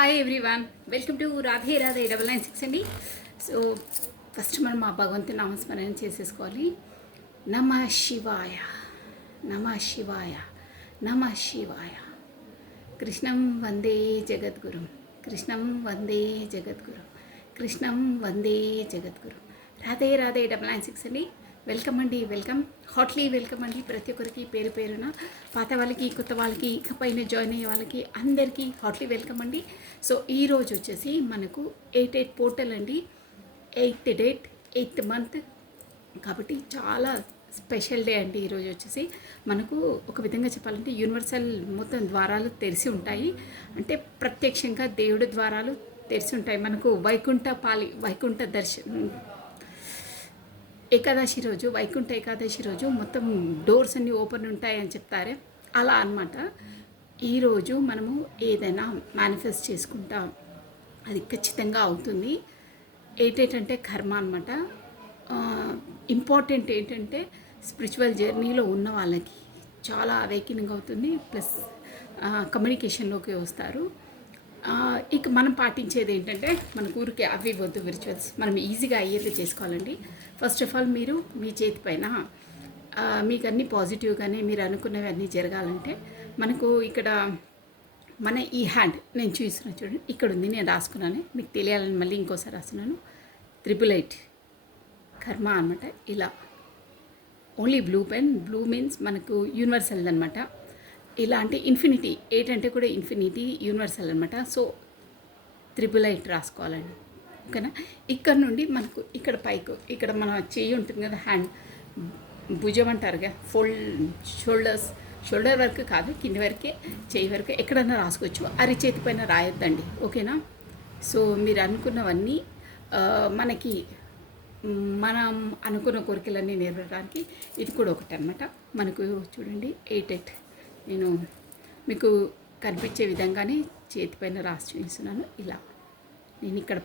Hi everyone, welcome to Radhe Radhe 996 అండి. So first మనం ఆ భగవంతుని నామస్మరణ చేసేసుకోవాలి. నమ శివాయ, నమ శివాయ, నమ శివాయ. కృష్ణం వందే జగద్గురు, కృష్ణం వందే జగద్గురు, కృష్ణం వందే జగద్గురు. రాధే రాధే 996 అండి. వెల్కమ్ అండి, వెల్కమ్, హాట్లీ వెల్కమ్ అండి ప్రతి ఒక్కరికి పేరు పేరున. పాత వాళ్ళకి, కొత్త వాళ్ళకి, ఇకపైన జాయిన్ అయ్యే వాళ్ళకి అందరికీ హాట్లీ వెల్కమ్ అండి. సో ఈరోజు వచ్చేసి మనకు 88 పోర్టల్ అండి. 8th డేట్, 8th మంత్ కాబట్టి చాలా స్పెషల్ డే అండి. ఈరోజు వచ్చేసి మనకు ఒక విధంగా చెప్పాలంటే యూనివర్సల్ మొత్తం ద్వారాలు తెరిచి ఉంటాయి. అంటే ప్రత్యక్షంగా దేవుడి ద్వారాలు తెరిచి ఉంటాయి. మనకు వైకుంఠ దర్శనం ఏకాదశి రోజు, వైకుంఠ ఏకాదశి రోజు మొత్తం డోర్స్ అన్నీ ఓపెన్ ఉంటాయని చెప్తారే, అలా అన్నమాట. ఈరోజు మనము ఏదైనా మేనిఫెస్ట్ చేసుకుంటాం, అది ఖచ్చితంగా అవుతుంది. ఏంటంటే కర్మ అనమాట. ఇంపార్టెంట్ ఏంటంటే స్పిరిచువల్ జర్నీలో ఉన్న వాళ్ళకి చాలా అవేకినింగ్ అవుతుంది. ప్లస్ కమ్యూనికేషన్లోకి వస్తారు. ఇక మనం పాటించేది ఏంటంటే మన ఊరికి అవి వద్దు విర్చువల్స్, మనం ఈజీగా అయ్యేది చేసుకోవాలండి. ఫస్ట్ ఆఫ్ ఆల్ మీరు మీ చేతి పైన మీకు అన్నీ పాజిటివ్గానే మీరు అనుకున్నవి అన్నీ జరగాలంటే మనకు ఇక్కడ మన ఈ హ్యాండ్ నేను చూస్తున్నాను చూడండి, ఇక్కడ ఉంది, నేను రాసుకున్నాను, మీకు తెలియాలని మళ్ళీ ఇంకోసారి రాస్తున్నాను. 888 కర్మ అనమాట. ఇలా only blue pen, blue means మనకు యూనివర్సల్ అనమాట. ఇలాంటి ఇన్ఫినిటీ 8 అంటే కూడా ఇన్ఫినిటీ యూనివర్సల్ అనమాట. సో 888 రాసుకోవాలండి, ఓకేనా. ఇక్కడ నుండి మనకు ఇక్కడ పైకి, ఇక్కడ మన చెయ్యి ఉంటుంది కదా, హ్యాండ్ భుజం అంటారుగా, షోల్డర్ వరకు కాదు, కింది వరకే, చెయ్యి వరకే ఎక్కడన్నా రాసుకోవచ్చు. అరిచేతి పైన రాయొద్దండి, ఓకేనా. సో మీరు అనుకున్నవన్నీ మనకి మనం అనుకున్న కోరికలన్నీ నెరవేరడానికి ఇది కూడా ఒకటి అనమాట. మనకు చూడండి 88 నేను మీకు కనిపించే విధంగానే చేతిపైన రాసి చూపిస్తున్నాను. ఇలా నేను ఇక్కడ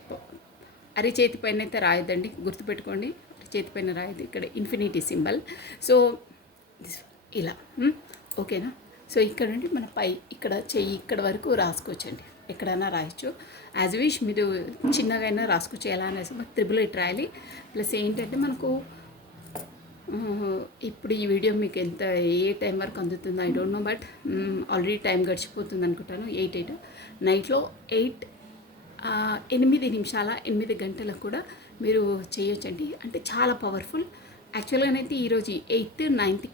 అరిచేతి పైన అయితే రాయొద్దండి, గుర్తుపెట్టుకోండి, చేతిపైన రాయొద్దు. ఇక్కడ ఇన్ఫినిటీ సింబల్. సో ఇలా, ఓకేనా. సో ఇక్కడ నుండి మన పై ఇక్కడ చెయ్యి ఇక్కడ వరకు రాసుకోవచ్చండి, ఎక్కడైనా రాయొచ్చు. యాజ్ విష్ మీరు చిన్నగా అయినా రాసుకోవచ్చు. ఎలా అనేసి 888 రాయాలి. ప్లస్ ఏంటంటే మనకు ఇప్పుడు ఈ వీడియో మీకు ఏ టైం వరకు అందుతుందో I don't know, but already time గడిచిపోతుంది అనుకుంటాను. 8 నైట్లో 8 నిమిషాల 8 గంటలకు కూడా మీరు చేయొచ్చండి. అంటే చాలా పవర్ఫుల్. యాక్చువల్గానైతే ఈరోజు 8th 9th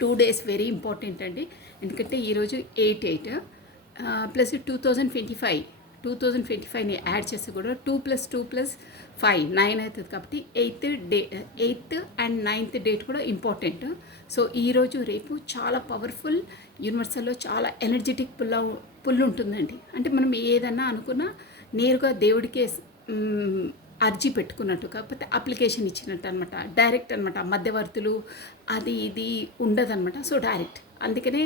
2 days very important అండి. ఎందుకంటే ఈరోజు 8 ప్లస్ 2025ని యాడ్ చేస్తే కూడా 2 + 2 + 5 9 అవుతుంది. కాబట్టి 8th and 9th డేట్ కూడా ఇంపార్టెంట్. సో ఈరోజు రేపు చాలా పవర్ఫుల్, యూనివర్సల్లో చాలా ఎనర్జెటిక్ పుల్ ఉంటుందండి. అంటే మనం ఏదన్నా అనుకున్నా నేరుగా దేవుడికే అర్జీ పెట్టుకున్నట్టు, కాకపోతే అప్లికేషన్ ఇచ్చినట్టు అనమాట. డైరెక్ట్ అనమాట, మధ్యవర్తులు అది ఇది ఉండదన్నమాట. సో డైరెక్ట్, అందుకనే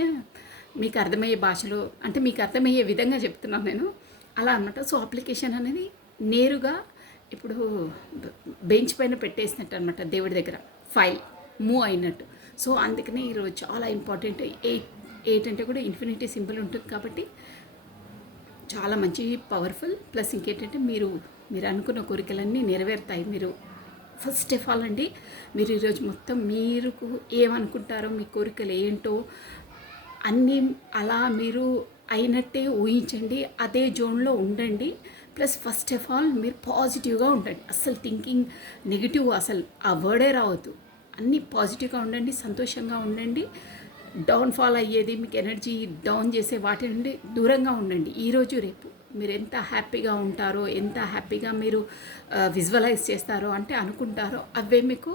మీకు అర్థమయ్యే భాషలో, అంటే మీకు అర్థమయ్యే విధంగా చెప్తున్నాను నేను, అలా అనమాట. సో అప్లికేషన్ అనేది నేరుగా ఇప్పుడు బెంచ్ పైన పెట్టేసినట్టు అనమాట, దేవుడి దగ్గర ఫైల్ మూవ్ అయినట్టు. సో అందుకనే ఈరోజు చాలా ఇంపార్టెంట్. 8 అంటే కూడా ఇన్ఫినిటీ సింబల్ ఉంటుంది కాబట్టి చాలా మంచి పవర్ఫుల్. ప్లస్ ఇంకేంటంటే మీరు అనుకున్న కోరికలన్నీ నెరవేరుతాయి. మీరు ఫస్ట్ ఆఫ్ ఆల్ అండి, మీరు ఈరోజు మొత్తం మీరు ఏమనుకుంటారో, మీ కోరికలు ఏంటో అన్నీ అలా మీరు అయినట్టే ఊహించండి, అదే జోన్లో ఉండండి. ప్లస్ ఫస్ట్ ఆఫ్ ఆల్ మీరు పాజిటివ్గా ఉండండి. అస్సలు థింకింగ్ నెగిటివ్ అసలు ఆ వర్డే రావద్దు. అన్నీ పాజిటివ్గా ఉండండి, సంతోషంగా ఉండండి. డౌన్ఫాల్ అయ్యేది, మీకు ఎనర్జీ డౌన్ చేసే వాటి నుండి దూరంగా ఉండండి. ఈరోజు రేపు మీరు ఎంత హ్యాపీగా ఉంటారో, ఎంత హ్యాపీగా మీరు విజువలైజ్ చేస్తారో, అంటే అనుకుంటారో, అవే మీకు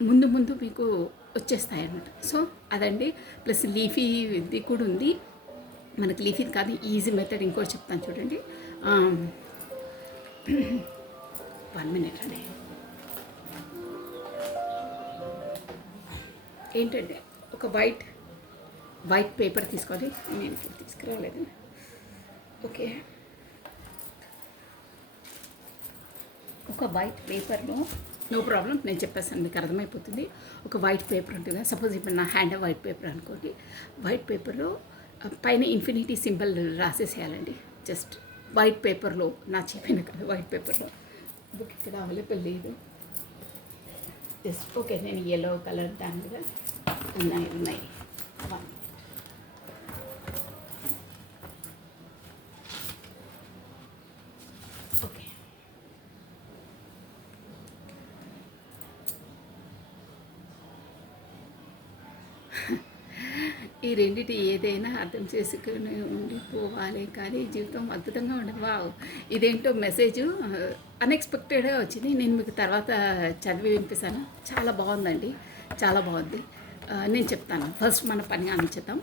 ముందు మీకు వచ్చేస్తాయి అన్నమాట. సో అదండి. ప్లస్ లీఫీది కూడా ఉంది మనకు. లీఫీది కాదు, ఈజీ మెథడ్ ఇంకోటి చెప్తాను చూడండి. 1 minute అండి. ఏంటంటే ఒక వైట్ పేపర్ తీసుకోవాలి. నేను ఇప్పుడు తీసుకురాలేదు, ఓకే. ఒక వైట్ పేపర్లో, నో ప్రాబ్లం, నేను చెప్పేస్తాను, మీకు అర్థమైపోతుంది. ఒక వైట్ పేపర్ ఉంటుంది కదా, సపోజ్ ఇప్పుడు నా హ్యాండ్ వైట్ పేపర్ అనుకోండి. వైట్ పేపర్లో పైన ఇన్ఫినిటీ సింబల్ రాసేసేయాలండి. జస్ట్ వైట్ పేపర్లో నా చెప్పిన కదా వైట్ పేపర్లో బుక్ ఇక్కడ అవైలబుల్ లేదు. జస్ట్ ఓకే, నేను ఎల్లో కలర్ దాని మీద ఉన్నాయి. ఓకే, ఈ రెండిటి ఏదైనా అర్థం చేసుకుని ఉండిపోవాలి, కానీ జీవితం అద్భుతంగా ఉండదు. వావ్, ఇదేంటో మెసేజ్ అన్ఎక్స్పెక్టెడ్గా వచ్చింది. నేను మీకు తర్వాత చదివి వినిపిస్తాను. చాలా బాగుందండి, చాలా బాగుంది. నేను చెప్తాను. ఫస్ట్ మన పని ఆలోచిద్దాం.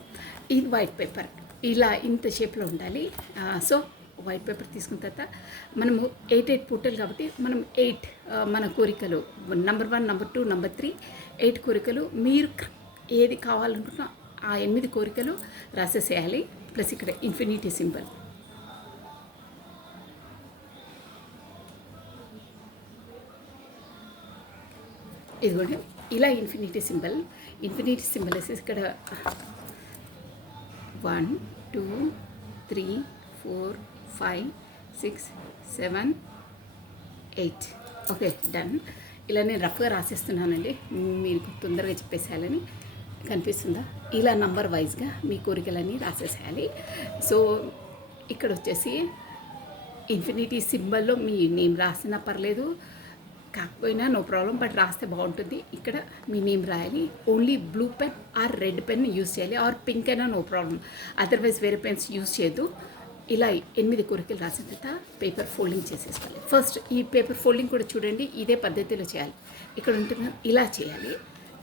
ఇది వైట్ పేపర్ ఇలా ఇంత షేప్లో ఉండాలి. సో వైట్ పేపర్ తీసుకున్న తర్వాత మనము 8 పూటలు కాబట్టి మనం 8 మన కోరికలు నెంబర్ 1, నెంబర్ 2, నెంబర్ 3 8 కోరికలు మీరు ఏది కావాలనుకుంటున్నా ఆ 8 కోరికలు రాసేసేయాలి. ప్లస్ ఇక్కడ ఇన్ఫినిటీ సింబల్, ఇదిగోండి ఇలా ఇన్ఫినిటీ సింబల్ వేసేసి ఇక్కడ 1 2 3 4 5 6 7 8. Okay, done. ఇలా నేను రఫ్గా రాసేస్తున్నానండి, మీకు తొందరగా చెప్పేసేయాలని. కనిపిస్తుందా? ఇలా నంబర్ వైజ్గా మీ కోరికలన్నీ రాసేసేయాలి. సో ఇక్కడ వచ్చేసి ఇన్ఫినిటీ సింబల్లో మీ నేమ్ రాసినా పర్లేదు, కాకపోయినా నో ప్రాబ్లం, బట్ రాస్తే బాగుంటుంది. ఇక్కడ మీ నేమ్ రాయాలి. Only blue pen or red pen use చేయాలి, ఆర్ పింక్ అయినా నో ప్రాబ్లం, అదర్వైజ్ వేరే పెన్స్ యూజ్ చేయొద్దు. ఇలా 8 కోరికలు రాసిన తర్వాత పేపర్ ఫోల్డింగ్ చేసేసుకోవాలి. ఫస్ట్ ఈ పేపర్ ఫోల్డింగ్ కూడా చూడండి, ఇదే పద్ధతిలో చేయాలి. ఇక్కడ ఉంటుంది ఇలా చేయాలి,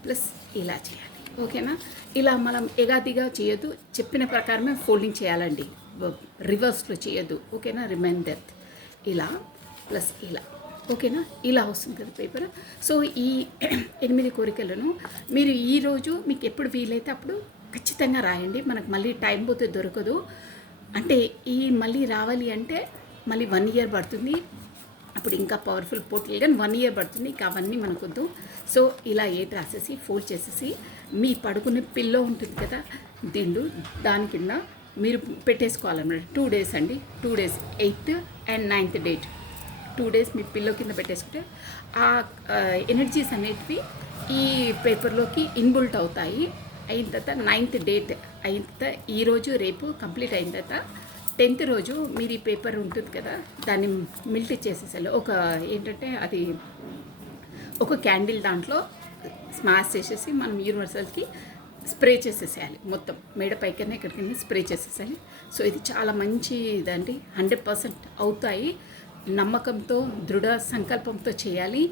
ప్లస్ ఇలా చేయాలి. ఓకేనా? ఇలా మనం ఎగాదిగా చేయొద్దు, చెప్పిన ప్రకారమే ఫోల్డింగ్ చేయాలండి, రివర్స్లో చేయొద్దు. ఓకేనా? రిమైండర్ ఇలా ప్లస్ ఇలా. ఓకేనా? ఇలా వస్తుంది కదా పేపర్. సో ఈ 8 కోరికలను మీరు ఈరోజు మీకు ఎప్పుడు వీలైతే అప్పుడు ఖచ్చితంగా రాయండి. మనకు మళ్ళీ టైం పోతే దొరకదు. అంటే ఈ మళ్ళీ రావాలి అంటే మళ్ళీ 1 ఇయర్ పడుతుంది. అప్పుడు ఇంకా పవర్ఫుల్ పోర్టల్, కానీ 1 ఇయర్ పడుతుంది. ఇంకా అవన్నీ మనకొద్దు. సో ఇలా రాసేసి ఫోల్డ్ చేసేసి మీ పడుకునే పిల్లో ఉంటుంది కదా దిండు, దాని కింద మీరు పెట్టేసుకోవాలన్నమాట. 2 డేస్ అండి, 2 days 8th and 9th date 2 days me pillow కింద పెట్టేసుకుంటే ఆ ఎనర్జీస్ అనేటివి ఈ పేపర్లోకి ఇన్బుల్ట్ అవుతాయి. అయిన తర్వాత 9th డేట్ అయిన తర్వాత ఈరోజు రేపు కంప్లీట్ అయిన తర్వాత 10th రోజు మీరు ఈ పేపర్ ఉంటుంది కదా దాన్ని మిల్ట్ చేసేసాలి. ఒక ఏంటంటే అది ఒక క్యాండిల్ దాంట్లో స్మాష్ చేసేసి మనం యూనివర్సల్కి స్ప్రే చేసేసేయాలి. మొత్తం మేడ పైకనే ఎక్కడికైనా స్ప్రే చేసేసేయాలి. సో ఇది చాలా మంచి ఇదండి, 100% అవుతాయి. నమ్మకంతో దృఢ సంకల్పంతో చేయాలి.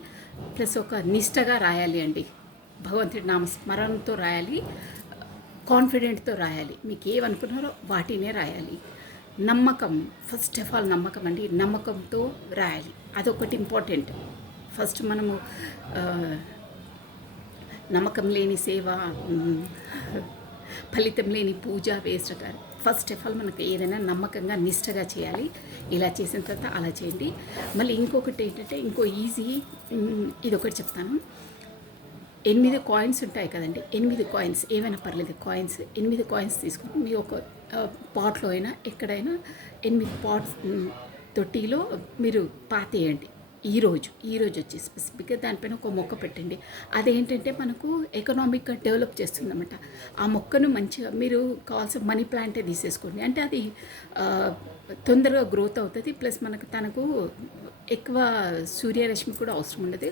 ప్లస్ ఒక నిష్టగా రాయాలి అండి, భగవంతుడి నామస్మరణతో రాయాలి, కాన్ఫిడెంట్తో రాయాలి. మీకు ఏమనుకున్నారో వాటినే రాయాలి. నమ్మకం, ఫస్ట్ ఆఫ్ ఆల్ నమ్మకం అండి, నమ్మకంతో రాయాలి. అదొకటి ఇంపార్టెంట్. ఫస్ట్ మనము నమ్మకం లేని సేవ, ఫలితం లేని పూజ వేస్ట్ కాదు. ఫస్ట్ ఆఫ్ ఆల్ మనకు ఏదైనా నమ్మకంగా నిష్టగా చేయాలి. ఇలా చేసిన తర్వాత అలా చేయండి. మళ్ళీ ఇంకొకటి ఏంటంటే ఇంకో ఈజీ, ఇదొకటి చెప్తాను. 8 కాయిన్స్ ఉంటాయి కదండి, 8 కాయిన్స్ ఏమైనా పర్లేదు, 8 కాయిన్స్ తీసుకుని మీ ఒక పాట్లో అయినా ఎక్కడైనా 8 పాట్స్ తొట్టిలో మీరు పాతేయండి. ఈరోజు వచ్చి స్పెసిఫిక్గా దానిపైన ఒక మొక్క పెట్టండి. అదేంటంటే మనకు ఎకనామిక్గా డెవలప్ చేస్తుందన్నమాట. ఆ మొక్కను మంచిగా మీరు కావాల్సిన మనీ ప్లాంటే తీసేసుకోండి. అంటే అది తొందరగా గ్రోత్ అవుతుంది. ప్లస్ తనకు ఎక్కువ సూర్యరశ్మి కూడా అవసరం ఉండదు.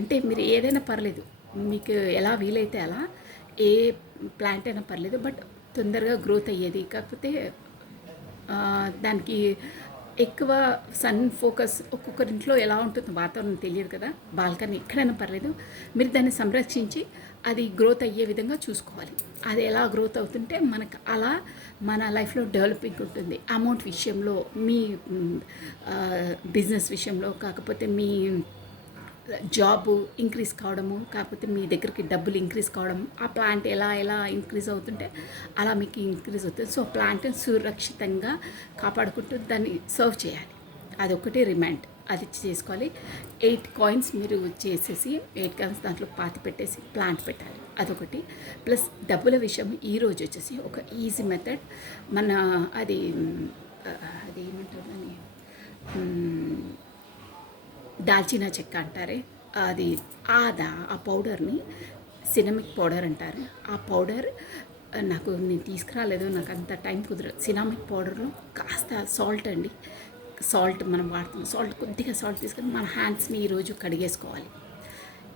అంటే మీరు ఏదైనా పర్లేదు, మీకు ఎలా వీలైతే అలా ఏ ప్లాంట్ అయినా పర్లేదు, బట్ తొందరగా గ్రోత్ అయ్యేది. కాకపోతే దానికి ఎక్కువ సన్ ఫోకస్, ఒక్కొక్కరింట్లో ఎలా ఉంటుందో వాతావరణం తెలియదు కదా, బాల్కనీ ఎక్కడైనా పర్లేదు, మీరు దాన్ని సంరక్షించి అది గ్రోత్ అయ్యే విధంగా చూసుకోవాలి. అది ఎలా గ్రోత్ అవుతుంటే మనకు అలా మన లైఫ్లో డెవలపింగ్ ఉంటుంది. అమౌంట్ విషయంలో, మీ బిజినెస్ విషయంలో, కాకపోతే మీ జాబ్ ఇంక్రీజ్ కావడము, కాకపోతే మీ దగ్గరికి డబ్బులు ఇంక్రీజ్ కావడం, ఆ ప్లాంట్ ఎలా ఇంక్రీజ్ అవుతుంటే అలా మీకు ఇంక్రీజ్ అవుతుంది. సో ప్లాంట్ని సురక్షితంగా కాపాడుకుంటూ దాన్ని సర్వ్ చేయాలి. అదొకటి రిమైండ్, అది చేసుకోవాలి. 8 కాయిన్స్ మీరు చేసేసి 8 కాయిన్స్ దాంట్లో పాతి పెట్టేసి ప్లాంట్ పెట్టాలి. అదొకటి. ప్లస్ డబ్బుల విషయం ఈరోజు వచ్చేసి ఒక ఈజీ మెథడ్, మన అది అది ఏమంటుందని దాల్చిన చెక్క అంటారే, అది ఆ పౌడర్ని సినమిక్ పౌడర్ అంటారు. ఆ పౌడర్ నాకు నేను తీసుకురాలేదు, నాకు అంత టైం కుదరదు. సినామిక్ పౌడర్లో కాస్త సాల్ట్ అండి, సాల్ట్ మనం వాడుతున్నాం, సాల్ట్ కొద్దిగా సాల్ట్ తీసుకొని మన హ్యాండ్స్ని ఈరోజు కడిగేసుకోవాలి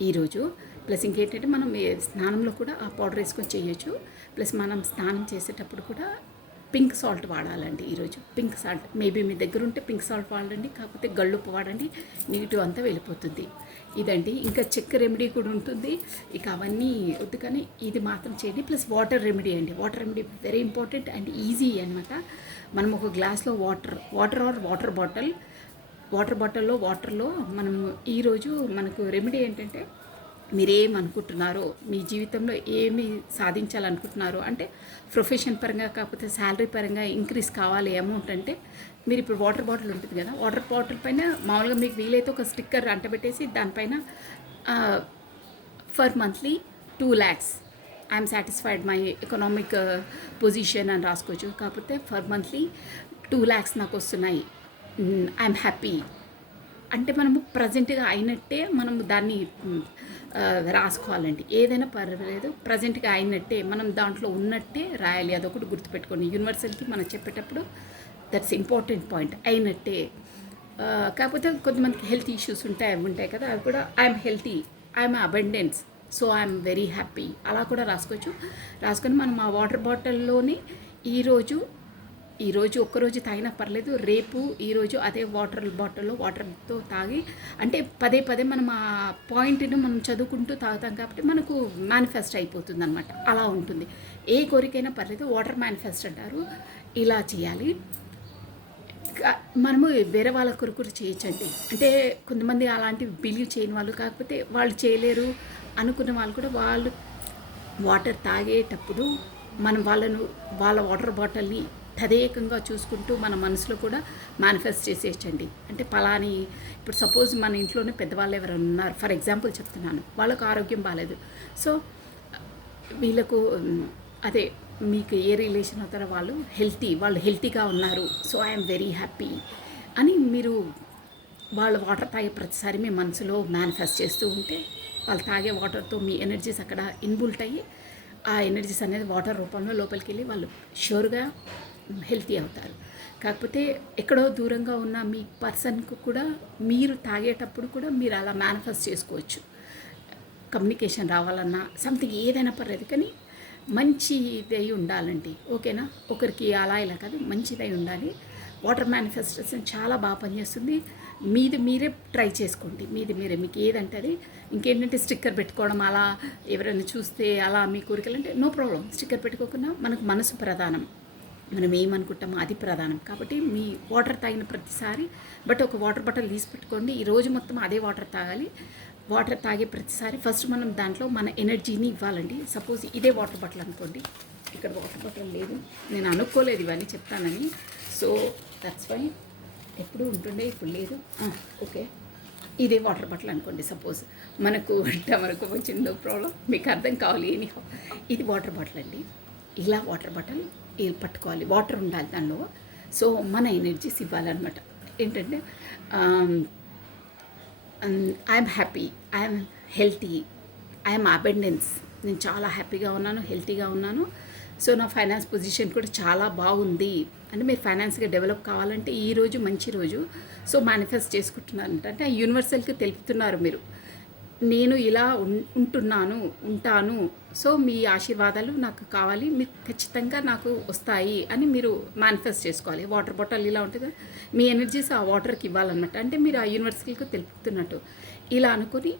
ఈరోజు. ప్లస్ ఇంకేంటంటే మనం స్నానంలో కూడా ఆ పౌడర్ వేసుకొని చేయొచ్చు. ప్లస్ మనం స్నానం చేసేటప్పుడు కూడా పింక్ సాల్ట్ వాడాలండి ఈరోజు. పింక్ సాల్ట్ మేబీ మీ దగ్గర ఉంటే పింక్ సాల్ట్ వాడండి, కాకపోతే గళ్ళుప్పు వాడండి, నెగిటివ్ అంతా వెళ్ళిపోతుంది. ఇదండి. ఇంకా చెక్ రెమెడీ కూడా ఉంటుంది. ఇక అవన్నీ వద్దు కానీ ఇది మాత్రం చేయండి. ప్లస్ వాటర్ రెమెడీ అండి. Water remedy very important and easy అనమాట. మనం ఒక గ్లాస్లో వాటర్ బాటిల్లో వాటర్లో మనం ఈరోజు మనకు రెమెడీ ఏంటంటే, మీరేమనుకుంటున్నారో మీ జీవితంలో ఏమి సాధించాలనుకుంటున్నారో, అంటే ప్రొఫెషన్ పరంగా కాకపోతే శాలరీ పరంగా ఇంక్రీజ్ కావాలి అమౌంట్ అంటే, మీరు ఇప్పుడు వాటర్ బాటిల్ ఉంటుంది కదా, వాటర్ బాటిల్ పైన మామూలుగా మీకు వీలైతే ఒక స్టిక్కర్ అంటబెట్టేసి దానిపైన for monthly 2 lakhs I'm satisfied my economic position అని రాసుకోవచ్చు. కాకపోతే ఫర్ మంత్లీ 2 lakhs నాకు వస్తున్నాయి, ఐఎమ్ హ్యాపీ అంటే మనము ప్రజెంట్గా అయినట్టే మనము దాన్ని రాసుకోవాలండి. ఏదైనా పర్వాలేదు, ప్రజెంట్గా అయినట్టే మనం దాంట్లో ఉన్నట్టే రాయాలి. అదొకటి గుర్తుపెట్టుకోండి. యూనివర్సల్కి మనం చెప్పేటప్పుడు దట్స్ ఇంపార్టెంట్ పాయింట్, అయినట్టే. కాకపోతే కొంతమందికి హెల్త్ ఇష్యూస్ ఉంటాయి కదా, అది కూడా I'm healthy, I'm abundance, so I'm very happy అలా కూడా రాసుకోవచ్చు. రాసుకొని మనం ఆ వాటర్ బాటిల్లోని ఈరోజు ఒక్కరోజు తాగినా పర్లేదు, రేపు ఈరోజు అదే వాటర్ బాటిల్లో వాటర్తో తాగి, అంటే పదే మనం ఆ పాయింట్ని మనం చదువుకుంటూ తాగుతాం కాబట్టి మనకు మేనిఫెస్ట్ అయిపోతుంది అనమాట. అలా ఉంటుంది. ఏ కోరికైనా పర్లేదు, వాటర్ మేనిఫెస్ట్ అంటారు. ఇలా చేయాలి. మనము వేరే వాళ్ళ కొరకు చేయొచ్చండి. అంటే కొంతమంది అలాంటివి బిలీవ్ చేయని వాళ్ళు, కాకపోతే వాళ్ళు చేయలేరు అనుకున్న వాళ్ళు కూడా వాళ్ళు వాటర్ తాగేటప్పుడు మనం వాళ్ళ వాటర్ బాటిల్ని తదేకంగా చూసుకుంటూ మన మనసులో కూడా మేనిఫెస్ట్ చేసేయచ్చండి. అంటే పలాని ఇప్పుడు సపోజ్ మన ఇంట్లోనే పెద్దవాళ్ళు ఎవరైనా ఉన్నారు, ఫర్ ఎగ్జాంపుల్ చెప్తున్నాను, వాళ్ళకు ఆరోగ్యం బాగాలేదు, సో వీళ్ళకు అదే మీకు ఏ రిలేషన్ అవుతారో వాళ్ళు హెల్తీగా ఉన్నారు, సో ఐఎమ్ వెరీ హ్యాపీ అని మీరు వాళ్ళు వాటర్ తాగే ప్రతిసారి మీ మనసులో మేనిఫెస్ట్ చేస్తూ ఉంటే, వాళ్ళు తాగే వాటర్తో మీ ఎనర్జీస్ అక్కడ ఇన్బుల్ట్ అయ్యి ఆ ఎనర్జీస్ అనేది వాటర్ రూపంలో లోపలికి వెళ్ళి వాళ్ళు ష్యూర్గా హెల్తీ అవుతారు. కాకపోతే ఎక్కడో దూరంగా ఉన్న మీ పర్సన్కు కూడా మీరు తాగేటప్పుడు కూడా మీరు అలా మేనిఫెస్ట్ చేసుకోవచ్చు. కమ్యూనికేషన్ రావాలన్నా సంథింగ్ ఏదైనా పర్లేదు, కానీ మంచిదై ఉండాలండి. ఓకేనా? ఒకరికి అలా ఇలా కాదు, మంచిదై ఉండాలి. వాటర్ మేనిఫెస్టేషన్ చాలా బాగా పనిచేస్తుంది. మీరే ట్రై చేసుకోండి. మీరే మీకు ఏదంటే అది. ఇంకేంటంటే స్టిక్కర్ పెట్టుకోవడం, అలా ఎవరైనా చూస్తే అలా మీ కోరికలు అంటే నో ప్రాబ్లం, స్టిక్కర్ పెట్టుకోకుండా మనకు మనసు ప్రధానం, మనం ఏమనుకుంటామో అది ప్రధానం. కాబట్టి మీ వాటర్ తాగిన ప్రతిసారి ఒక వాటర్ బాటిల్ తీసి పెట్టుకోండి. ఈ రోజు మొత్తం అదే వాటర్ తాగాలి. వాటర్ తాగే ప్రతిసారి ఫస్ట్ మనం దాంట్లో మన ఎనర్జీని ఇవ్వాలండి. సపోజ్ ఇదే వాటర్ బాటిల్ అనుకోండి, ఇక్కడ వాటర్ బాటిల్ లేదు, నేను అనుకోలేదు ఇవన్నీ చెప్తానని, సో దట్స్ వై ఎప్పుడు ఉంటుండే ఇప్పుడు లేదు. ఓకే, ఇదే వాటర్ బాటిల్ అనుకోండి. సపోజ్ మనకు వచ్చిందో ప్రాబ్లం, మీకు అర్థం కావాలి. ఇది వాటర్ బాటిల్ అండి. ఇలా వాటర్ బాటిల్ పట్టుకోవాలి, వాటర్ ఉండాలి దానిలో. సో మన ఎనర్జీస్ ఇవ్వాలన్నమాట. ఏంటంటే I'm happy, I'm healthy, I'm abundance, నేను చాలా హ్యాపీగా ఉన్నాను, హెల్తీగా ఉన్నాను, సో నా ఫైనాన్స్ పొజిషన్ కూడా చాలా బాగుంది అంటే మీరు ఫైనాన్స్గా డెవలప్ కావాలంటే ఈరోజు మంచి రోజు. సో మేనిఫెస్ట్ చేసుకుంటున్నారంట, అంటే యూనివర్సల్కి తెలుపుతున్నారు మీరు, నేను ఇలా ఉంటాను, సో మీ ఆశీర్వాదాలు నాకు కావాలి, మీరు ఖచ్చితంగా నాకు వస్తాయి అని మీరు మేనిఫెస్ట్ చేసుకోవాలి. వాటర్ బాటిల్ ఇలా ఉంటుంది, మీ ఎనర్జీస్ ఆ వాటర్కి ఇవ్వాలన్నమాట. అంటే మీరు ఆ యూనివర్సల్కి తెలుపుతున్నట్టు ఇలా అనుకొని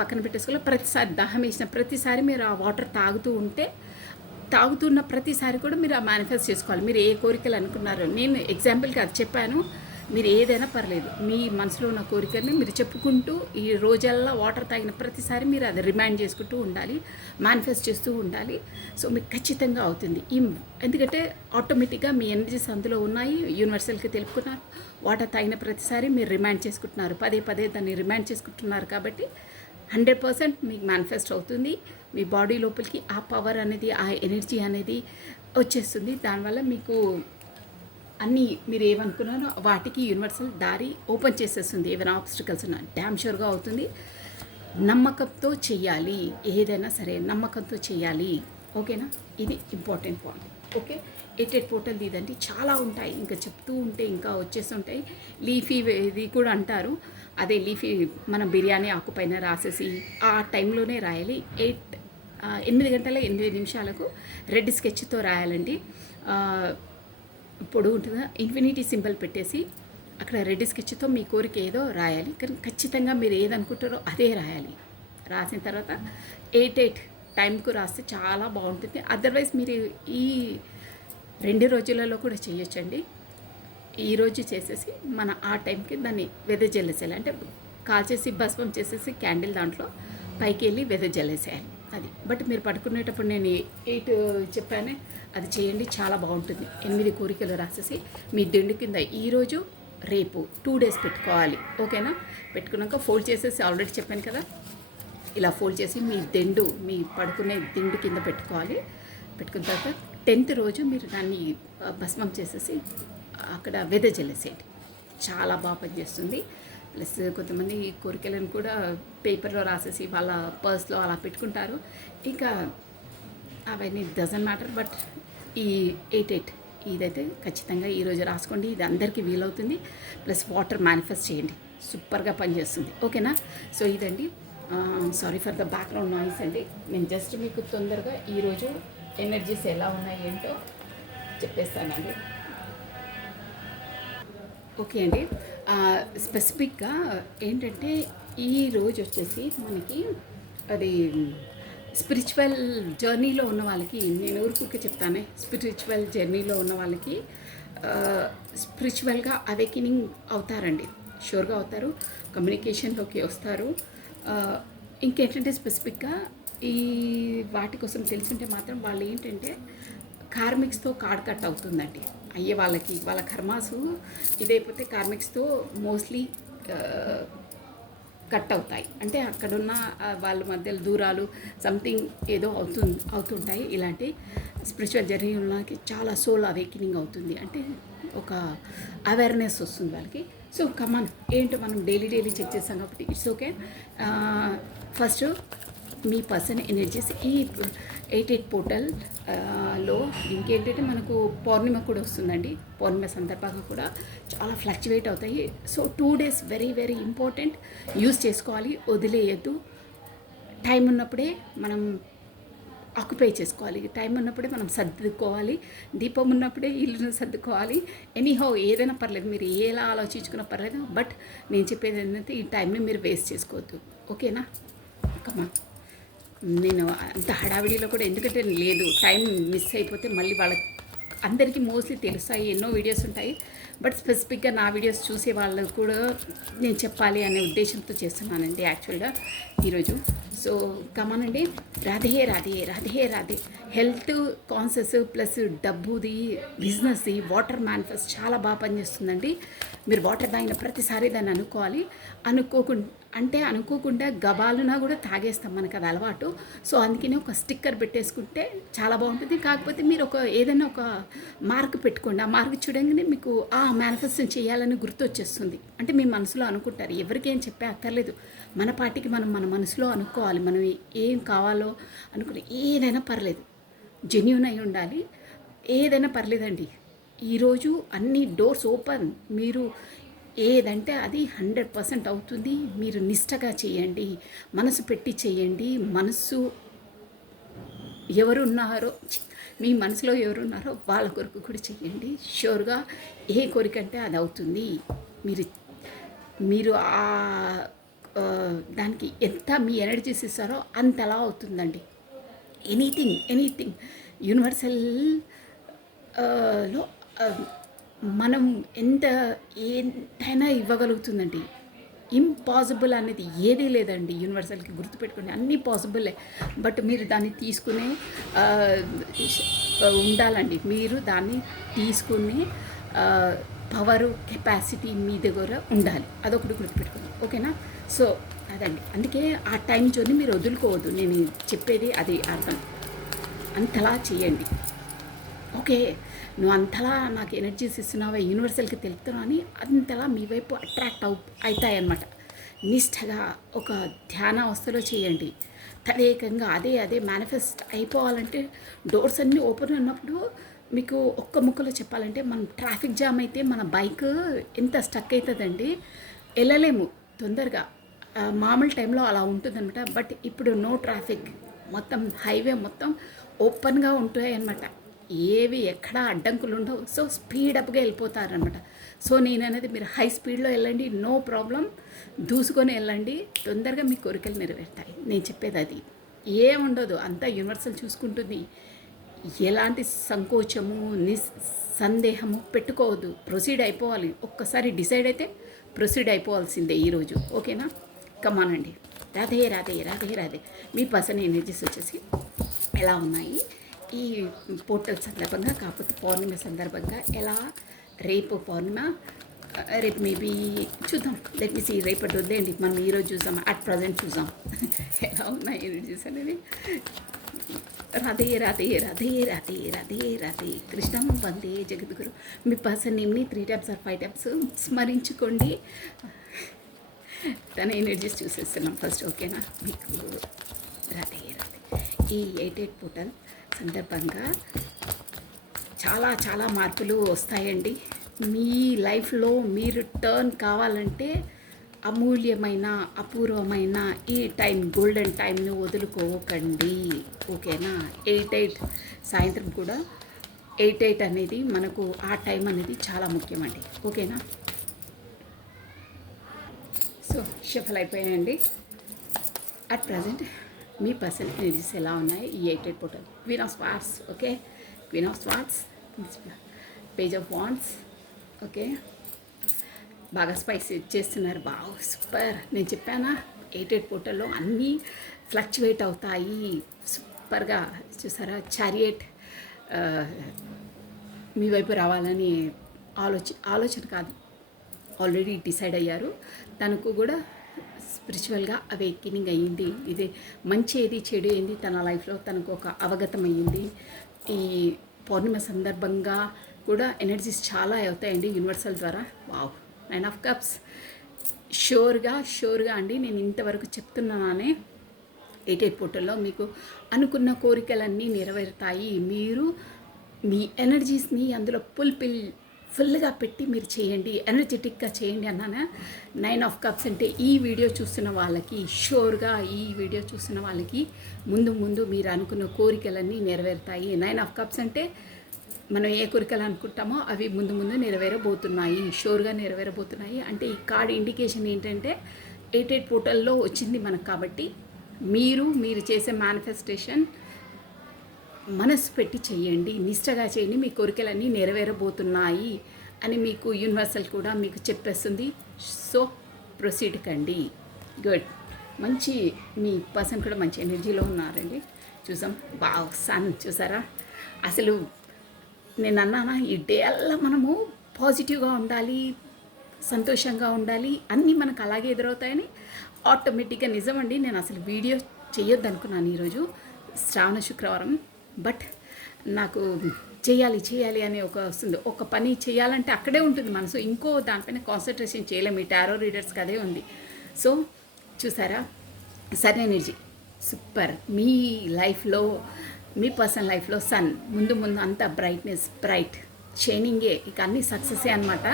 పక్కన పెట్టేసుకోవాలి. ప్రతిసారి దాహం వేసిన ప్రతిసారి మీరు ఆ వాటర్ తాగుతున్న ప్రతిసారి కూడా మీరు ఆ మేనిఫెస్ట్ చేసుకోవాలి. మీరు ఏ కోరికలు అనుకున్నారో, నేను ఎగ్జాంపుల్కి అది చెప్పాను, మీరు ఏదైనా పర్లేదు, మీ మనసులో ఉన్న కోరికని మీరు చెప్పుకుంటూ ఈ రోజల్లా వాటర్ తాగిన ప్రతిసారి మీరు అది రిమైండ్ చేసుకుంటూ ఉండాలి, మేనిఫెస్ట్ చేస్తూ ఉండాలి. సో మీకు ఖచ్చితంగా అవుతుంది. ఎందుకంటే ఆటోమేటిక్గా మీ ఎనర్జీస్ అందులో ఉన్నాయి, యూనివర్సల్కి తెలుపుకున్నారు. వాటర్ తాగిన ప్రతిసారి మీరు రిమైండ్ చేసుకుంటున్నారు, పదే దాన్ని రిమైండ్ చేసుకుంటున్నారు. కాబట్టి 100% మీకు మేనిఫెస్ట్ అవుతుంది. మీ బాడీ లోపలికి ఆ పవర్ అనేది, ఆ ఎనర్జీ అనేది వచ్చేస్తుంది. దానివల్ల మీకు అన్నీ మీరు ఏమనుకున్నారో వాటికి యూనివర్సల్ దారి ఓపెన్ చేసేస్తుంది. ఏమైనా ఆబ్స్టికల్స్ ఉన్నా డ్యామ్ షూర్గా అవుతుంది. నమ్మకంతో చెయ్యాలి, ఏదైనా సరే నమ్మకంతో చేయాలి. ఓకేనా, ఇది ఇంపార్టెంట్ పాయింట్. ఓకే, 88 పోర్టల్ ఇదండి, చాలా ఉంటాయి, ఇంకా చెప్తూ ఉంటే ఇంకా వచ్చేస్తుంటాయి. లీఫీ ఇది కూడా అంటారు, అదే లీఫీ మనం బిర్యానీ ఆకు పైన రాసేసి ఆ టైంలోనే రాయాలి. 8 గంటల 8 నిమిషాలకు రెడ్ స్కెచ్తో రాయాలండి. పొడుగు ఉంటుందా, ఇన్ఫినిటీ సింబల్ పెట్టేసి అక్కడ రెడ్ స్కెచ్తో మీ కోరిక ఏదో రాయాలి. కానీ ఖచ్చితంగా మీరు ఏదనుకుంటారో అదే రాయాలి. రాసిన తర్వాత 8 టైంకు రాస్తే చాలా బాగుంటుంది. అదర్వైజ్ మీరు ఈ 2 రోజులలో కూడా చేయొచ్చండి. ఈరోజు చేసేసి మన ఆ టైంకి దాన్ని వెదజల్లేసేయాలి. అంటే కాల్చేసి భస్మం చేసేసి క్యాండిల్ దాంట్లో పైకి వెళ్ళి వెదజల్లేసేయాలి అది. బట్ మీరు పడుకునేటప్పుడు నేను 8 చెప్పానే, అది చేయండి, చాలా బాగుంటుంది. 8 కోరికలు రాసేసి మీ దిండు కింద ఈరోజు రేపు 2 డేస్ పెట్టుకోవాలి. ఓకేనా, పెట్టుకున్నాక ఫోల్డ్ చేసేసి ఆల్రెడీ చెప్పాను కదా, ఇలా ఫోల్డ్ చేసి మీ దిండు, మీ పడుకునే దిండు కింద పెట్టుకోవాలి. పెట్టుకున్న తర్వాత 10th రోజు మీరు దాన్ని భస్మం చేసేసి అక్కడ వెదజల్లేసేయండి. చాలా బాగా పనిచేస్తుంది. ప్లస్ కొంతమంది కోరికలను కూడా పేపర్లో రాసేసి వాళ్ళ పర్స్లో అలా పెట్టుకుంటారు. ఇంకా అవన్నీ డజంట్ మ్యాటర్. బట్ ఈ 88 ఇదైతే ఖచ్చితంగా ఈరోజు రాసుకోండి. ఇది అందరికీ వీలవుతుంది. ప్లస్ వాటర్ మేనిఫెస్ట్ చేయండి, సూపర్గా పనిచేస్తుంది. ఓకేనా, సో ఇదండి. Sorry for the background noise అండి. నేను జస్ట్ మీకు తొందరగా ఈరోజు ఎనర్జీస్ ఎలా ఉన్నాయి ఏంటో చెప్పేస్తానండి. ఓకే అండి, స్పెసిఫిక్గా ఏంటంటే ఈరోజు వచ్చేసి మనకి అది స్పిరిచువల్ జర్నీలో ఉన్న వాళ్ళకి, నేను ఊరికే చెప్తానే, స్పిరిచువల్ జర్నీలో ఉన్న వాళ్ళకి స్పిరిచువల్గా అవేకినింగ్ అవుతారండి, షూర్గా అవుతారు, కమ్యూనికేషన్లోకి వస్తారు. ఇంకేంటంటే స్పెసిఫిక్గా ఈ వాటి కోసం తెలుసుంటే మాత్రం వాళ్ళు ఏంటంటే కార్మిక్స్తో కార్డ్ కట్ అవుతుందండి. అయ్యే వాళ్ళకి వాళ్ళ కర్మాసు ఇదైపోతే కార్మిక్స్తో మోస్ట్లీ కట్ అవుతాయి. అంటే అక్కడున్న వాళ్ళ మధ్యలో దూరాలు సంథింగ్ ఏదో అవుతుంటాయి. ఇలాంటి స్పిరిచువల్ జర్నీ ఉన్నకి చాలా సోల్ అవేకినింగ్ అవుతుంది. అంటే ఒక అవేర్నెస్ వస్తుంది వాళ్ళకి. సో కమాన్, ఏంటో మనం డైలీ చెక్ చేస్తాం కాబట్టి it's okay. First me person energies ఈ 88 పోర్టల్లో ఇంకేంటంటే మనకు పౌర్ణిమ కూడా వస్తుందండి. పౌర్ణిమ సందర్భంగా కూడా చాలా ఫ్లక్చువేట్ అవుతాయి. So 2 days very important, use చేసుకోవాలి, వదిలేయద్దు. టైం ఉన్నప్పుడే మనం ఆక్యుపై చేసుకోవాలి, టైం ఉన్నప్పుడే మనం సర్దుకోవాలి, దీపం ఉన్నప్పుడే ఇల్లును సర్దుకోవాలి. ఎనీహౌ ఏదైనా పర్లేదు, మీరు ఎలా ఆలోచించుకున్నా పర్లేదు. బట్ నేను చెప్పేది ఏంటంటే ఈ టైంని మీరు వేస్ట్ చేసుకోవద్దు. ఓకేనా, కమా. నేను అంత హడావిడిలో కూడా, ఎందుకంటే లేదు, టైం మిస్ అయిపోతే మళ్ళీ వాళ్ళకి అందరికీ మోస్ట్లీ తెలుస్తాయి, ఎన్నో వీడియోస్ ఉంటాయి. బట్ స్పెసిఫిక్గా నా వీడియోస్ చూసే వాళ్ళకు కూడా నేను చెప్పాలి అనే ఉద్దేశంతో చేస్తున్నానండి యాక్చువల్గా ఈరోజు. సో కమానండి, రాధే. హెల్త్ కాన్షియస్ ప్లస్ డబ్బుది, బిజినెస్ది, వాటర్ మేనిఫెస్ట్ చాలా బాగా పనిచేస్తుందండి. మీరు వాటర్ తాగిన ప్రతిసారి దాన్ని అనుకోకుండా గబాలునా కూడా తాగేస్తాం, మనకు అది అలవాటు. సో అందుకనే ఒక స్టిక్కర్ పెట్టేసుకుంటే చాలా బాగుంటుంది. కాకపోతే మీరు ఏదైనా ఒక మార్క్ పెట్టుకోండి. ఆ మార్క్ చూడంగానే మీకు మేనిఫెస్టేషన్ చేయాలని గుర్తు వచ్చేస్తుంది. అంటే మీ మనసులో అనుకుంటారు, ఎవరికేం చెప్పే అక్కర్లేదు, మన పార్టీకి మనం మన మనసులో అనుకోవాలి. మనం ఏం కావాలో అనుకుని ఏదైనా పర్లేదు, జెన్యూన్ అయి ఉండాలి, ఏదైనా పర్లేదండి. ఈరోజు అన్ని డోర్స్ ఓపెన్, మీరు ఏదంటే అది 100% అవుతుంది. మీరు నిష్టగా చేయండి, మనసు పెట్టి చేయండి. మీ మనసులో ఎవరున్నారో వాళ్ళ కొరకు కూడా చేయండి. షూర్గా ఏ కోరిక అంటే అది అవుతుంది. మీరు దానికి ఎంత మీ ఎనర్జీస్ ఇస్తారో అంతలా అవుతుందండి. ఎనీథింగ్ యూనివర్సల్లో మనం ఎంతైనా ఇవ్వగలుగుతుందండి. ఇంపాసిబుల్ అనేది ఏదీ లేదండి యూనివర్సల్కి, గుర్తుపెట్టుకోండి, అన్నీ పాసిబులే. బట్ మీరు దాన్ని తీసుకునే ఉండాలండి. మీరు దాన్ని తీసుకునే పవరు, కెపాసిటీ మీ దగ్గర ఉండాలి. అదొకటి గుర్తుపెట్టుకోండి. ఓకేనా, సో అదండి. అందుకే ఆ టైం జోన్ని మీరు వదులుకోవద్దు. నేను చెప్పేది అది అర్థం. అంతలా చేయండి. ఓకే, నువ్వు అంతలా నాకు ఎనర్జీస్ ఇస్తున్నావా, యూనివర్సల్కి తెలుపుతున్నావు అని అంతలా మీ వైపు అట్రాక్ట్ అవుతాయన్నమాట. నిష్టగా ఒక ధ్యాన అవస్థలో చేయండి. తదేకంగా అదే మేనిఫెస్ట్ అయిపోవాలంటే డోర్స్ అన్నీ ఓపెన్ ఉన్నప్పుడు మీకు ఒక్క ముక్కలో చెప్పాలంటే, మనం ట్రాఫిక్ జామ్ అయితే మన బైక్ ఎంత స్టక్ అవుతుందండి, వెళ్ళలేము తొందరగా. మామూలు టైంలో అలా ఉంటుందన్నమాట. బట్ ఇప్పుడు నో ట్రాఫిక్, మొత్తం హైవే మొత్తం ఓపెన్గా ఉంటాయి అన్నమాట. ఏవి ఎక్కడా అడ్డంకులు ఉండవు. సో స్పీడప్గా వెళ్ళిపోతారనమాట. సో నేను అనేది మీరు హై స్పీడ్లో వెళ్ళండి, నో ప్రాబ్లం, దూసుకొని వెళ్ళండి, తొందరగా మీ కోరికలు నెరవేరుతాయి. నేను చెప్పేది అది. ఏముండదు, అంతా యూనివర్సల్ చూసుకుంటుంది. ఎలాంటి సంకోచము సందేహము పెట్టుకోవద్దు, ప్రొసీడ్ అయిపోవాలి. ఒక్కసారి డిసైడ్ అయితే ప్రొసీడ్ అయిపోవాల్సిందే ఈరోజు. ఓకేనా? కమానండి. రాధే రాధే రాధే రాధే. మీ పర్సన్ ఎనర్జీస్ వచ్చేసి ఎలా ఉన్నాయి ఈ పోర్టల్ సందర్భంగా, కాకపోతే పౌర్ణమి సందర్భంగా ఎలా, రేపు పౌర్ణిమ, రేపు మేబీ చూద్దాం. లెట్ మీ సీ, రేపటి వద్దేంటి, మనం ఈరోజు చూసాం, అట్ ప్రజెంట్ చూసాం ఎలా ఉన్నాయి ఎనర్జీస్ అనేది. రాధే రాధే రాధే రాధే రాధే రాధే కృష్ణం వందే జగద్గురు. మీ పర్సన్ నేమ్ని 3 times or 5 times స్మరించుకోండి. తన ఎనర్జీస్ చూసేస్తున్నాం ఫస్ట్. ఓకేనా? మీకు రాధే రాధే. ఈ 88 పోర్టల్ సందర్భంగా చాలా చాలా మార్పులు వస్తాయండి. మీ లైఫ్లో మీరు టర్న్ కావాలంటే అమూల్యమైన అపూర్వమైన ఈ టైం, గోల్డెన్ టైంని వదులుకోకండి. ఓకేనా? 88 సాయంత్రం కూడా 88 అనేది మనకు ఆ టైం అనేది చాలా ముఖ్యమండి. ఓకేనా? సో షఫల్ అయిపోయాయండి. At present me person energies ఎలా ఉన్నాయి ఈ 88 portal. Queen of swords. Okay, queen of swords, page of wands. Okay, బాగా స్పైసీ చేస్తున్నారు, బాగా సూపర్. నేను చెప్పానా 88 పోర్టల్లో అన్నీ ఫ్లక్చువేట్ అవుతాయి సూపర్గా. చూసారా? చారియట్ మీ వైపు రావాలని ఆలోచన కాదు, ఆల్రెడీ డిసైడ్ అయ్యారు. తనకు కూడా స్పిరిచువల్గా అవేకెనింగ్ అయ్యింది. ఇది మంచి ఏది చెడు ఏంది తన లైఫ్లో తనకు ఒక అవగతం అయ్యింది. ఈ పౌర్ణిమ సందర్భంగా కూడా ఎనర్జీస్ చాలా అవుతాయండి యూనివర్సల్ ద్వారా. Wow, 9 of Cups. షూర్గా అండి, నేను ఇంతవరకు చెప్తున్నానే 88 పోర్టల్లో మీకు అనుకున్న కోరికలన్నీ నెరవేరుతాయి. మీరు మీ ఎనర్జీస్ని అందులో ఫుల్గా పెట్టి మీరు చేయండి, ఎనర్జెటిక్గా చేయండి అన్నానా. 9 of Cups అంటే ఈ వీడియో చూస్తున్న వాళ్ళకి షూర్గా, ఈ వీడియో చూస్తున్న వాళ్ళకి ముందు మీరు అనుకున్న కోరికలన్నీ నెరవేరుతాయి. 9 of Cups అంటే మనం ఏ కోరికలు అనుకుంటామో అవి ముందు నెరవేరబోతున్నాయి, షూర్గా నెరవేరబోతున్నాయి. అంటే ఈ కార్డ్ ఇండికేషన్ ఏంటంటే 88 పోర్టల్లో వచ్చింది మనకు. కాబట్టి మీరు చేసే మేనిఫెస్టేషన్ మనసు పెట్టి చేయండి, నిష్టగా చేయండి, మీ కోరికలన్నీ నెరవేరబోతున్నాయి అని మీకు యూనివర్సల్ కూడా మీకు చెప్పేస్తుంది. సో ప్రొసీడ్ కండి. గుడ్. మంచి మీ పర్సన్ కూడా మంచి ఎనర్జీలో ఉన్నారండి. చూసాం, బాగా సన్ చూసారా? అసలు నేను అన్నానా ఈ డే అల్లా మనము పాజిటివ్గా ఉండాలి, సంతోషంగా ఉండాలి, అన్నీ మనకు అలాగే ఎదురవుతాయని ఆటోమేటిక్గా. నిజమండి, నేను అసలు వీడియో చేయొద్దు అనుకున్నాను ఈరోజు శ్రావణ శుక్రవారం. బట్ నాకు చేయాలి అని వస్తుంది. ఒక పని చేయాలంటే అక్కడే ఉంటుంది మనసు, ఇంకో దానిపైన కాన్సన్ట్రేషన్ చేయలేము. ఈ టారో రీడర్స్కి అదే ఉంది. సో చూసారా? Sun energy super. మీ లైఫ్లో, మీ పర్సనల్ లైఫ్లో సన్ ముందు అంతా బ్రైట్ షైనింగే, ఇక అన్నీ సక్సెసే అనమాట.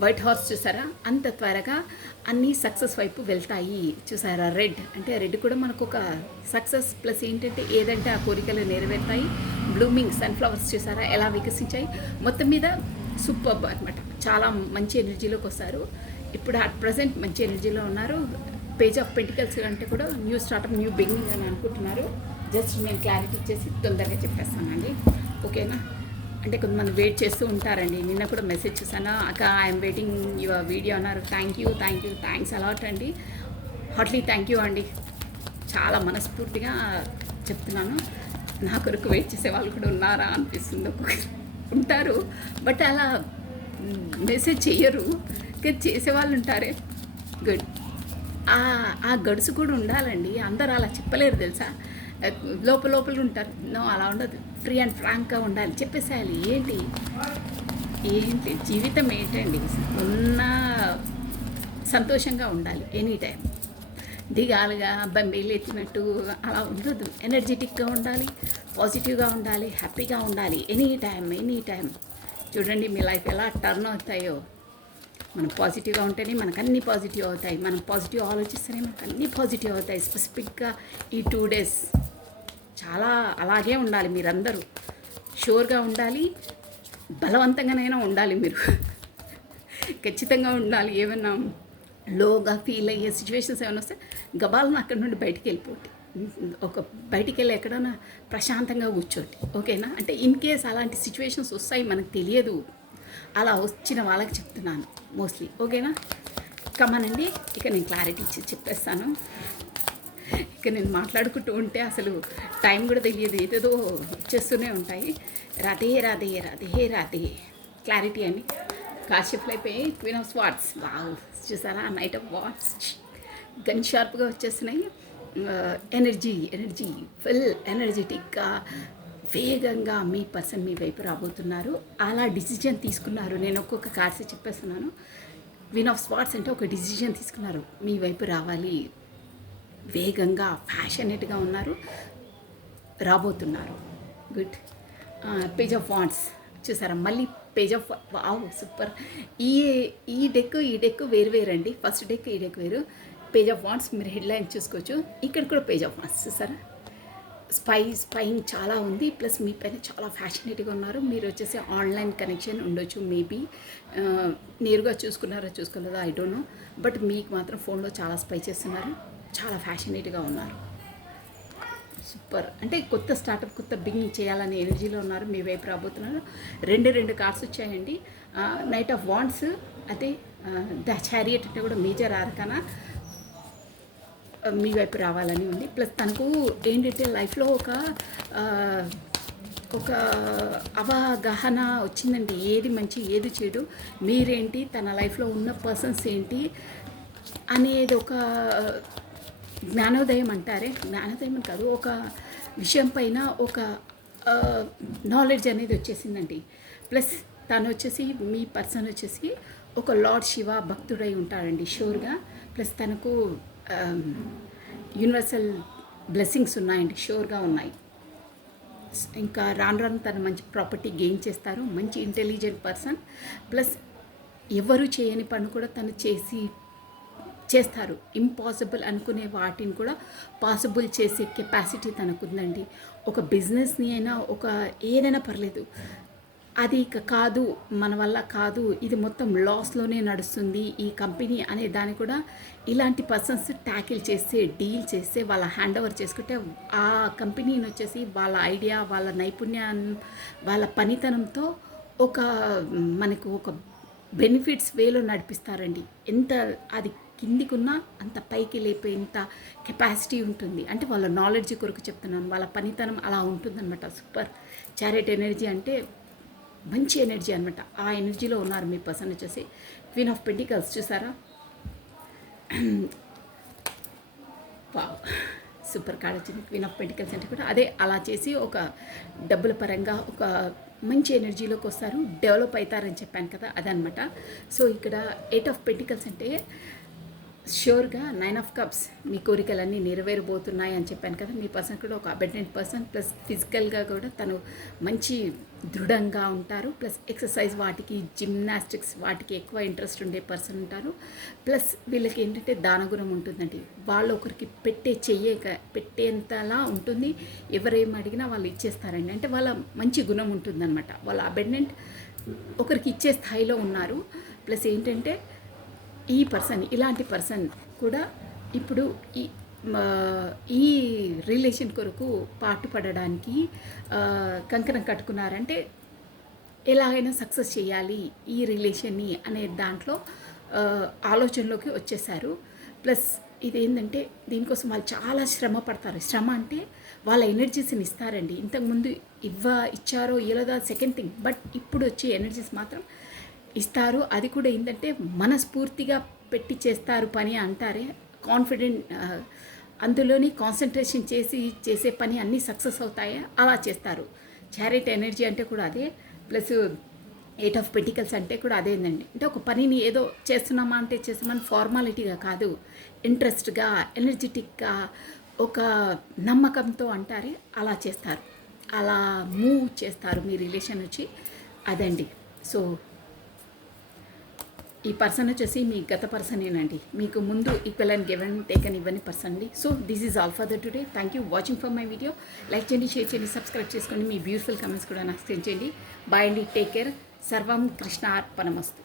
వైట్ హార్స్ చూసారా? అంత త్వరగా అన్నీ సక్సెస్ వైపు వెళ్తాయి. చూసారా? రెడ్ కూడా మనకు ఒక సక్సెస్ ప్లస్ ఏంటంటే ఏదంటే ఆ కోరికలు నెరవేరుతాయి. బ్లూమింగ్ సన్ఫ్లవర్స్ చూసారా ఎలా వికసించాయి? మొత్తం మీద సూపర్ అనమాట. చాలా మంచి ఎనర్జీలోకి వస్తారు. ఇప్పుడు అట్ ప్రజెంట్ మంచి ఎనర్జీలో ఉన్నారు. పేజ్ ఆఫ్ పెంటికల్స్ అంటే కూడా న్యూ స్టార్ట్అప్, న్యూ బిగినింగ్ అని అనుకుంటున్నారు. జస్ట్ నేను క్లారిటీ ఇచ్చేసి తొందరగా చెప్పేస్తానండి. ఓకేనా? అంటే కొంతమంది వెయిట్ చేస్తూ ఉంటారండి. నిన్న కూడా మెసేజ్ చూసాను, అక్క ఐఎమ్ వెయిటింగ్ యువర్ వీడియో అన్నారు. థ్యాంక్స్ అలాట్ అండి. హార్ట్లీ థ్యాంక్ యూ అండి. చాలా మనస్ఫూర్తిగా చెప్తున్నాను. నా కొరకు వెయిట్ చేసే వాళ్ళు కూడా ఉన్నారా అనిపిస్తుంది. ఉంటారు, బట్ అలా మెసేజ్ చెయ్యరు, కానీ చేసేవాళ్ళు ఉంటారే. గుడ్. ఆ గడుసు కూడా ఉండాలండి. అందరూ అలా చెప్పలేరు తెలుసా, లోపల ఉంటారు. నో, అలా ఉండదు. ఫ్రీ అండ్ ఫ్రాంక్గా ఉండాలి, చెప్పేసేయాలి. ఏంటి ఏంటి జీవితం ఏంటండి, ఉన్న సంతోషంగా ఉండాలి ఎనీ టైం. దిగాలుగా బంబీలు ఎత్తినట్టు అలా ఉండదు. ఎనర్జెటిక్గా ఉండాలి, పాజిటివ్గా ఉండాలి, హ్యాపీగా ఉండాలి ఎనీ టైం. చూడండి మీ లైఫ్ ఎలా టర్న్ అవుతాయో. మనం పాజిటివ్గా ఉంటేనే మనకు అన్నీ పాజిటివ్ అవుతాయి. మనం పాజిటివ్ ఆలోచిస్తేనే మనకు అన్నీ పాజిటివ్ అవుతాయి. స్పెసిఫిక్గా ఈ 2 days చాలా అలాగే ఉండాలి. మీరందరూ షూర్గా ఉండాలి, బలవంతంగానైనా ఉండాలి. మీరు ఖచ్చితంగా ఉండాలి. ఏమైనా లోగా ఫీల్ అయ్యే సిచ్యువేషన్స్ ఏమైనా వస్తే గబాలను అక్కడి నుండి బయటికి వెళ్ళిపోండి. బయటికి వెళ్ళి ఎక్కడైనా ప్రశాంతంగా కూర్చోండి, ఓకేనా? అంటే ఇన్ కేస్ అలాంటి సిచ్యువేషన్స్ వస్తాయి, మనకు తెలియదు. అలా వచ్చిన వాళ్ళకి చెప్తున్నాను మోస్ట్లీ, ఓకేనా? కమనండి, ఇక నేను క్లారిటీ ఇచ్చి చెప్పేస్తాను. ఇక నేను మాట్లాడుకుంటూ ఉంటే అసలు టైం కూడా తెలియదు, ఏదేదో వచ్చేస్తూనే ఉంటాయి. రాధే క్లారిటీ అండి. కాసేపులు అయిపోయి క్వీన్ ఆఫ్ స్వార్డ్స్, వావ్ చూసారా? నైట్ ఆఫ్ వార్డ్స్ గన్ షార్ప్గా వచ్చేస్తున్నాయి. ఎనర్జీ ఫుల్ ఎనర్జెటిక్గా వేగంగా మీ పర్సన్ మీ వైపు రాబోతున్నారు. అలా డిసిజన్ తీసుకున్నారు. నేను ఒక్కొక్క కార్డ్స్ చెప్పేస్తున్నాను. క్వీన్ ఆఫ్ స్వార్డ్స్ అంటే ఒక డిసిజన్ తీసుకున్నారు, మీ వైపు రావాలి, వేగంగా ఫ్యాషనేట్గా ఉన్నారు, రాబోతున్నారు. గుడ్. పేజ్ ఆఫ్ వాండ్స్ చూసారా? మళ్ళీ పేజ్ ఆఫ్, వావ్ సూపర్. ఈ డెక్ వేరండి. ఫస్ట్ డెక్ ఈ డెక్ వేరు. పేజ్ ఆఫ్ వాండ్స్ మీరు హెడ్లైన్ చూసుకోవచ్చు. ఇక్కడ కూడా పేజ్ ఆఫ్ వాండ్స్ చూసారా? స్పైయింగ్ చాలా ఉంది. ప్లస్ మీ పైన చాలా ఫ్యాషనేట్గా ఉన్నారు. మీరు వచ్చేసి ఆన్లైన్ కనెక్షన్ ఉండొచ్చు, మేబీ నేరుగా చూసుకోలేదో ఐ డోంట్ నో. బట్ మీకు మాత్రం ఫోన్లో చాలా స్పై చేస్తున్నారు, చాలా ఫ్యాషనేట్గా ఉన్నారు. సూపర్. అంటే కొత్త స్టార్టప్, కొత్త బిగినింగ్ చేయాలనే ఎనర్జీలో ఉన్నారు, మీ వైపు రాబోతున్నారు. రెండు కార్డ్స్ వచ్చాయండి. నైట్ ఆఫ్ వాండ్స్, అదే ద చారియట్ అంటే కూడా మేజర్ ఆర్కానా మీ వైపు రావాలని ఉంది. ప్లస్ తనకు ఏంటంటే లైఫ్లో ఒక అవగాహన వచ్చిందండి, ఏది మంచి ఏది చెడు, మీరేంటి, తన లైఫ్లో ఉన్న పర్సన్స్ ఏంటి అనేది ఒక జ్ఞానోదయం అంటారే, జ్ఞానోదయం కాదు, ఒక విషయం పైన ఒక నాలెడ్జ్ అనేది వచ్చేసిందండి. ప్లస్ తను వచ్చేసి మీ పర్సన్ వచ్చేసి ఒక లార్డ్ శివ భక్తుడై ఉంటాడండి షూర్గా. ప్లస్ తనకు యూనివర్సల్ బ్లెస్సింగ్స్ ఉన్నాయండి, షూర్గా ఉన్నాయి. ఇంకా రాను తను మంచి ప్రాపర్టీ గెయిన్ చేస్తారు, మంచి ఇంటెలిజెంట్ పర్సన్. ప్లస్ ఎవరు చేయని పని కూడా తను చేస్తారు. ఇంపాసిబుల్ అనుకునే వాటిని కూడా పాసిబుల్ చేసే కెపాసిటీ తనకుందండి. ఒక బిజినెస్ని అయినా ఏదైనా పర్లేదు, అది ఇక కాదు, మన వల్ల కాదు, ఇది మొత్తం లాస్లోనే నడుస్తుంది ఈ కంపెనీ అనే దాన్ని కూడా ఇలాంటి పర్సన్స్ ట్యాకిల్ చేస్తే, డీల్ చేస్తే, వాళ్ళ హ్యాండ్ ఓవర్ చేసుకుంటే ఆ కంపెనీని వచ్చేసి వాళ్ళ ఐడియా, వాళ్ళ నైపుణ్యాన్ని, వాళ్ళ పనితనంతో మనకు ఒక బెనిఫిట్స్ వేలో నడిపిస్తారండి. ఎంత అది కిందికున్నా అంత పైకి లేపేంత కెపాసిటీ ఉంటుంది. అంటే వాళ్ళ నాలెడ్జ్ కొరకు చెప్తున్నాను, వాళ్ళ పనితనం అలా ఉంటుందన్నమాట. సూపర్. చారియట్ ఎనర్జీ అంటే మంచి ఎనర్జీ అనమాట. ఆ ఎనర్జీలో ఉన్నారు మీ పర్సన్ వచ్చేసి. క్వీన్ ఆఫ్ పెంటికల్స్ చూసారా? వావ్ సూపర్ కార్డ్ వచ్చింది. క్వీన్ ఆఫ్ పెంటికల్స్ అంటే కూడా అదే, అలా చేసి ఒక డబ్బుల పరంగా ఒక మంచి ఎనర్జీలోకి వస్తారు, డెవలప్ అవుతారని చెప్పాను కదా, అదనమాట. సో ఇక్కడ 8 ఆఫ్ పెంటికల్స్ అంటే ష్యూర్గా 9 ఆఫ్ కప్స్, మీ కోరికలన్నీ నెరవేరబోతున్నాయి అని చెప్పాను కదా. మీ పర్సన్ కూడా ఒక అబెండెంట్ పర్సన్. ప్లస్ ఫిజికల్గా కూడా తను మంచి దృఢంగా ఉంటారు. ప్లస్ ఎక్సర్సైజ్, వాటికి జిమ్నాస్టిక్స్, వాటికి ఎక్కువ ఇంట్రెస్ట్ ఉండే పర్సన్ ఉంటారు. ప్లస్ వీళ్ళకి ఏంటంటే దానగుణం ఉంటుందండి. వాళ్ళు ఒకరికి పెట్టేంతలా ఉంటుంది. ఎవరేం అడిగినా వాళ్ళు ఇచ్చేస్తారండి. అంటే వాళ్ళ మంచి గుణం ఉంటుందన్నమాట. వాళ్ళ అబెండెంట్ ఒకరికి ఇచ్చే స్థాయిలో ఉన్నారు. ప్లస్ ఏంటంటే ఈ పర్సన్, ఇలాంటి పర్సన్ కూడా ఇప్పుడు ఈ రిలేషన్ కొరకు పాటుపడడానికి కంకణం కట్టుకున్నారంటే ఎలాగైనా సక్సెస్ చేయాలి ఈ రిలేషన్ని అనే దాంట్లో ఆలోచనలోకి వచ్చేసారు. ప్లస్ ఇదేంటంటే దీనికోసం వాళ్ళు చాలా శ్రమ పడతారు. శ్రమ అంటే వాళ్ళ ఎనర్జీస్ని ఇస్తారండి. ఇంతకుముందు ఇచ్చారో ఇవ్వలేదో సెకండ్ థింగ్, బట్ ఇప్పుడు వచ్చే ఎనర్జీస్ మాత్రం ఇస్తారు. అది కూడా ఏంటంటే మనస్ఫూర్తిగా పెట్టి చేస్తారు పని అంటారే, కాన్ఫిడెంట్, అందులోని కాన్సన్ట్రేషన్ చేసే పని అన్నీ సక్సెస్ అవుతాయా అలా చేస్తారు. చారిట్ ఎనర్జీ అంటే కూడా అదే, ప్లస్ 8 ఆఫ్ పెంటికల్స్ అంటే కూడా అదేందండి. అంటే ఒక పనిని ఏదో చేస్తున్నామా అంటే చేస్తామని ఫార్మాలిటీగా కాదు, ఇంట్రెస్ట్గా, ఎనర్జెటిక్గా, ఒక నమ్మకంతో అంటారే అలా చేస్తారు, అలా మూవ్ చేస్తారు మీ రిలేషన్ వచ్చి. అదండి. సో ఈ పర్సన్ వచ్చేసి మీ గత పర్సనేనండి, మీకు ముందు ఈక్వల్ అండ్ గివెన్ టేకన్ ఇవ్వని పర్సన్ అండి. So this is all for the today. Thank you watching for my video. Like చేయండి, షేర్ చేయండి, సబ్స్క్రైబ్ చేసుకోండి, మీ బ్యూటిఫుల్ కమెంట్స్ కూడా నాకు సెండ్ చేయండి. బాయ్ అండి, టేక్ కేర్. సర్వం కృష్ణ అర్పణమస్తు.